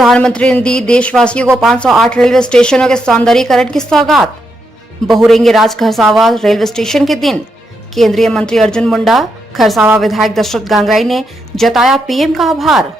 प्रधानमंत्री ने दी देशवासियों को 508 रेलवे स्टेशनों के सौंदर्यीकरण की सौगात। बहुरेंगे राज खरसावा रेलवे स्टेशन के दिन। केंद्रीय मंत्री अर्जुन मुंडा, खरसावा विधायक दशरथ गांगराई ने जताया पीएम का आभार।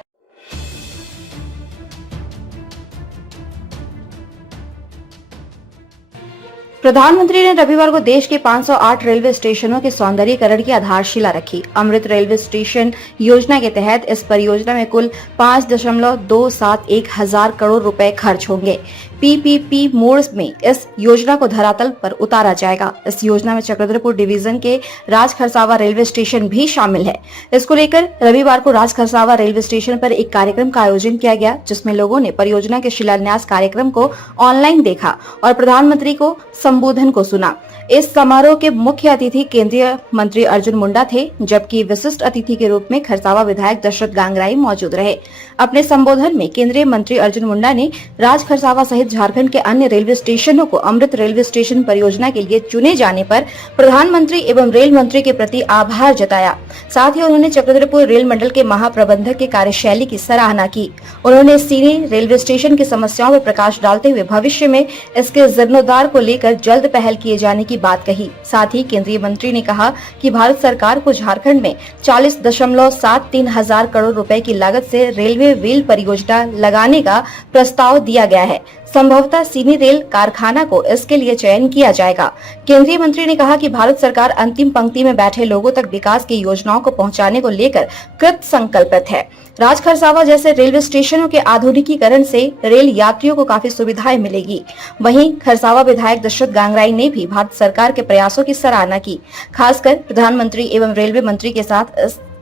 प्रधानमंत्री ने रविवार को देश के 508 रेलवे स्टेशनों के सौंदर्यीकरण की आधारशिला रखी। अमृत रेलवे स्टेशन योजना के तहत इस परियोजना में कुल 5.271 हजार करोड़ रुपए खर्च होंगे। पीपीपी मोड में इस योजना को धरातल पर उतारा जाएगा। इस योजना में चक्रधरपुर डिवीजन के राज खरसावा रेलवे स्टेशन भी शामिल है। इसको लेकर रविवार को राज खरसावा रेलवे स्टेशन पर एक कार्यक्रम का आयोजन किया गया, जिसमें लोगों ने परियोजना के शिलान्यास कार्यक्रम को ऑनलाइन देखा और प्रधानमंत्री को संबोधन को सुना। इस समारोह के मुख्य अतिथि केंद्रीय मंत्री अर्जुन मुंडा थे, जबकि विशिष्ट अतिथि के रूप में खरसावा विधायक दशरथ गांगराई मौजूद रहे। अपने संबोधन में केंद्रीय मंत्री अर्जुन मुंडा ने राज खरसावा सहित झारखंड के अन्य रेलवे स्टेशनों को अमृत रेलवे स्टेशन परियोजना के लिए चुने जाने पर प्रधानमंत्री एवं रेल मंत्री के प्रति आभार जताया। साथ ही उन्होंने चक्रधरपुर रेल मंडल के महाप्रबंधक के कार्यशैली की सराहना की। उन्होंने सीनी रेलवे स्टेशन की समस्याओं पर प्रकाश डालते हुए भविष्य में इसके जीर्णोद्धार को लेकर जल्द पहल किए जाने की बात कही। साथ ही केंद्रीय मंत्री ने कहा कि भारत सरकार को झारखंड में 40.73 हजार करोड़ रुपए की लागत से रेलवे व्हील परियोजना लगाने का प्रस्ताव दिया गया है। संभवतः सीनी रेल कारखाना को इसके लिए चयन किया जाएगा। केंद्रीय मंत्री ने कहा कि भारत सरकार अंतिम पंक्ति में बैठे लोगों तक विकास की योजनाओं को पहुंचाने को लेकर कृत संकल्पित है। राज खरसावा जैसे रेलवे स्टेशनों के आधुनिकीकरण से रेल यात्रियों को काफी सुविधाएं मिलेगी। वहीं खरसावा विधायक दशरथ गांगराई ने भी भारत सरकार के प्रयासों की सराहना की। खासकर प्रधानमंत्री एवं रेलवे मंत्री के साथ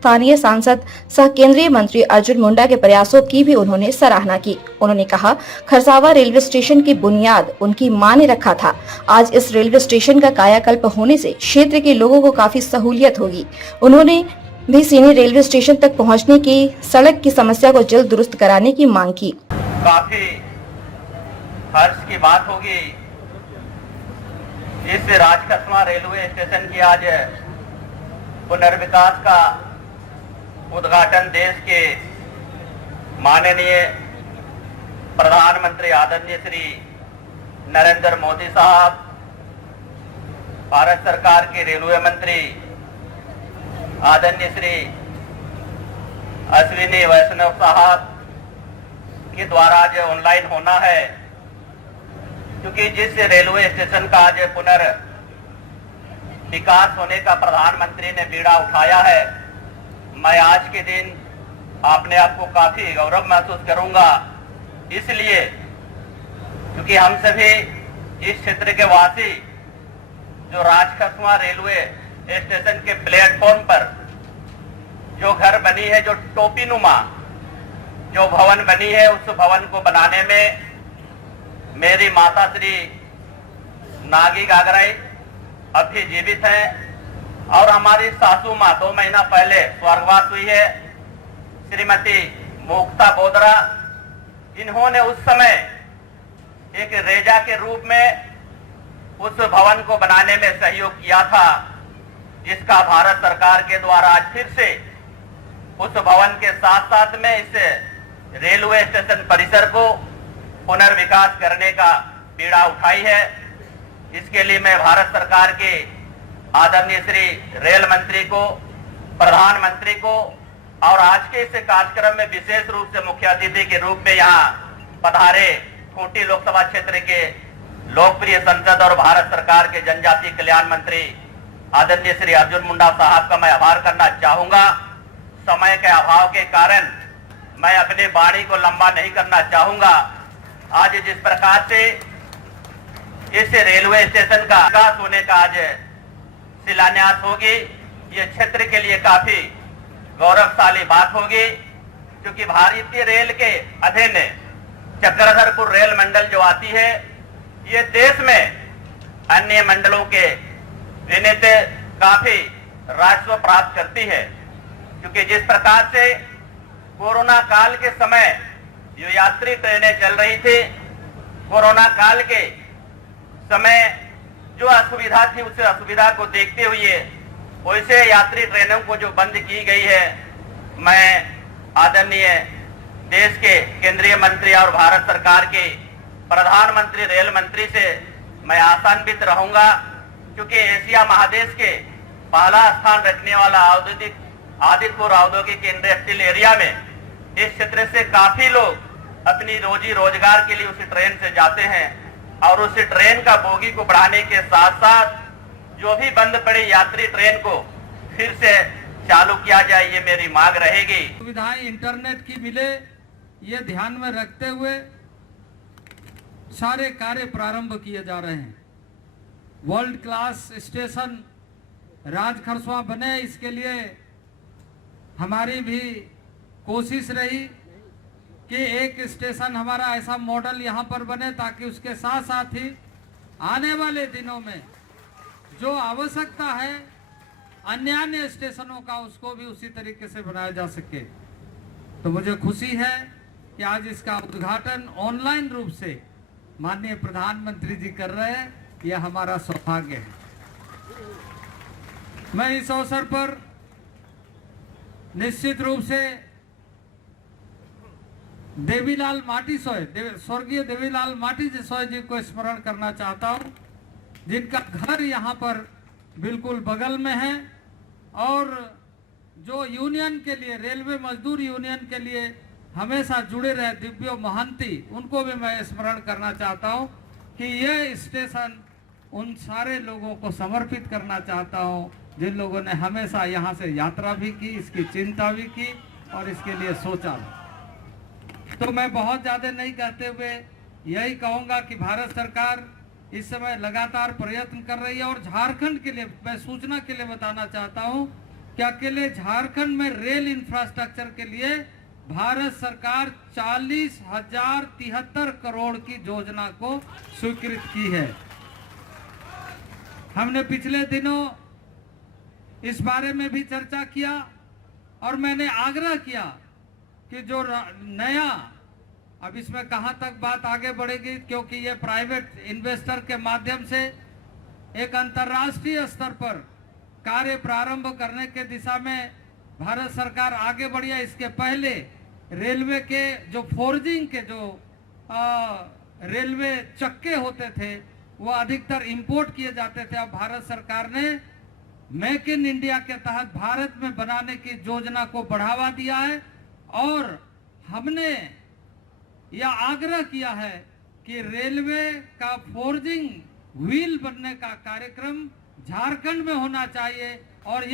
स्थानीय सांसद सह केंद्रीय मंत्री अर्जुन मुंडा के प्रयासों की भी उन्होंने सराहना की। उन्होंने कहा, खरसावा रेलवे स्टेशन की बुनियाद उनकी मां ने रखा था। आज इस रेलवे स्टेशन का कायाकल्प होने से क्षेत्र के लोगों को काफी सहूलियत होगी। उन्होंने भी सीनी रेलवे स्टेशन तक पहुंचने की सड़क की समस्या को जल्द दुरुस्त कराने की मांग की। काफी हर्ष की बात होगी इस राजखरसावा रेलवे स्टेशन की आज पुनर्विकास का उद्घाटन देश के माननीय प्रधानमंत्री आदरणीय श्री नरेंद्र मोदी साहब, भारत सरकार के रेलवे मंत्री आदरणीय श्री अश्विनी वैष्णव साहब के द्वारा आज ऑनलाइन होना है। क्योंकि जिस रेलवे स्टेशन का आज पुनर्विकास होने का प्रधानमंत्री ने बीड़ा उठाया है, मैं आज के दिन अपने आप को काफी गौरव महसूस करूंगा। इसलिए क्योंकि हम सभी इस क्षेत्र के वासी जो राज खरसावा रेलवे स्टेशन के प्लेटफॉर्म पर जो घर बनी है, जो टोपीनुमा जो भवन बनी है, उस भवन को बनाने में मेरी माता श्री नागी गागराई अब भी जीवित हैं और हमारी सासू माँ 2 महीना पहले स्वर्गवास हुई है, श्रीमती मुक्ता बोदरा। इन्होंने उस समय एक रेजा के रूप में उस भवन को बनाने में सहयोग किया था, जिसका भारत सरकार के द्वारा आज फिर से उस भवन के साथ साथ में इस रेलवे स्टेशन परिसर को पुनर्विकास करने का बीड़ा उठाई है। इसके लिए मैं भारत सरकार के आदरणीय श्री रेल मंत्री को, प्रधानमंत्री को और आज के इस कार्यक्रम में विशेष रूप से मुख्य अतिथि के रूप में यहाँ पधारे खूंटी लोकसभा क्षेत्र के लोकप्रिय सांसद और भारत सरकार के जनजातीय कल्याण मंत्री आदरणीय श्री अर्जुन मुंडा साहब का मैं आभार करना चाहूंगा। समय के अभाव के कारण मैं अपने वाणी को लंबा नहीं करना चाहूंगा। आज जिस प्रकार से इस रेलवे स्टेशन का विकास होने का आज शिलान्यास होगी, ये क्षेत्र के लिए काफी गौरवशाली बात होगी। क्योंकि भारतीय रेल के अधीन चक्रधरपुर रेल मंडल जो आती है, ये देश में अन्य मंडलों के विनित काफी राजस्व प्राप्त करती है। क्योंकि जिस प्रकार से कोरोना काल के समय जो यात्री ट्रेनें चल रही थी, कोरोना काल के समय जो असुविधा थी, उस असुविधा को देखते हुए वैसे यात्री ट्रेनों को जो बंद की गई है, मैं आदरणीय देश के केंद्रीय मंत्री और भारत सरकार के प्रधानमंत्री रेल मंत्री से मैं आशान्वित रहूंगा, क्योंकि एशिया महादेश के पहला स्थान रखने वाला आदितपुर औद्योगिक इंडस्ट्रियल एरिया में इस क्षेत्र से काफी लोग अपनी रोजी रोजगार के लिए उसी ट्रेन से जाते हैं और उसी ट्रेन का बोगी को बढ़ाने के साथ साथ जो भी बंद पड़ी यात्री ट्रेन को फिर से चालू किया जाए, ये मेरी मांग रहेगी। सुविधाएं इंटरनेट की मिले, ये ध्यान में रखते हुए सारे कार्य प्रारंभ किए जा रहे हैं। वर्ल्ड क्लास स्टेशन राजखरसवां बने, इसके लिए हमारी भी कोशिश रही कि एक स्टेशन हमारा ऐसा मॉडल यहाँ पर बने ताकि उसके साथ साथ ही आने वाले दिनों में जो आवश्यकता है अन्य स्टेशनों का उसको भी उसी तरीके से बनाया जा सके। तो मुझे खुशी है कि आज इसका उद्घाटन ऑनलाइन रूप से माननीय प्रधानमंत्री जी कर रहे हैं, यह हमारा सौभाग्य है। मैं इस अवसर पर निश्चित रूप से देवीलाल माटी सोय, स्वर्गीय देवीलाल माटी सोय जी को स्मरण करना चाहता हूं, जिनका घर यहां पर बिल्कुल बगल में है और जो यूनियन के लिए, रेलवे मजदूर यूनियन के लिए हमेशा जुड़े रहे दिव्यो महंती, उनको भी मैं स्मरण करना चाहता हूं कि यह स्टेशन उन सारे लोगों को समर्पित करना चाहता हूं जिन लोगों ने हमेशा यहां से यात्रा भी की, इसकी चिंता भी की और इसके लिए सोचा भी। तो मैं बहुत ज़्यादा नहीं कहते हुए यही कहूँगा कि भारत सरकार इस समय लगातार प्रयत्न कर रही है और झारखंड के लिए मैं सूचना के लिए बताना चाहता हूँ कि अकेले झारखंड में रेल इंफ्रास्ट्रक्चर के लिए भारत सरकार 40,073 करोड़ की योजना को स्वीकृत की है। हमने पिछले दिनों इस बारे में भी चर्चा किया और मैंने आग्रह किया कि जो नया, अब इसमें कहां तक बात आगे बढ़ेगी क्योंकि ये प्राइवेट इन्वेस्टर के माध्यम से एक अंतर्राष्ट्रीय स्तर पर कार्य प्रारंभ करने के दिशा में भारत सरकार आगे बढ़ी है। इसके पहले रेलवे के जो फोर्जिंग के जो रेलवे चक्के होते थे वो अधिकतर इंपोर्ट किए जाते थे। अब भारत सरकार ने मेक इन इंडिया के तहत भारत में बनाने की योजना को बढ़ावा दिया है और हमने यह आग्रह किया है कि रेलवे का फोर्जिंग व्हील बनने का कार्यक्रम झारखंड में होना चाहिए और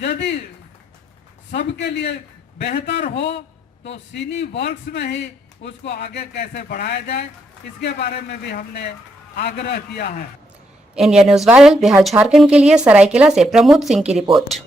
यदि सबके लिए बेहतर हो तो सीनी वर्क्स में ही उसको आगे कैसे बढ़ाया जाए, इसके बारे में भी हमने आग्रह किया है। India news viral Bihar Jharkhand के लिए सरायकेला से प्रमोद सिंह की रिपोर्ट।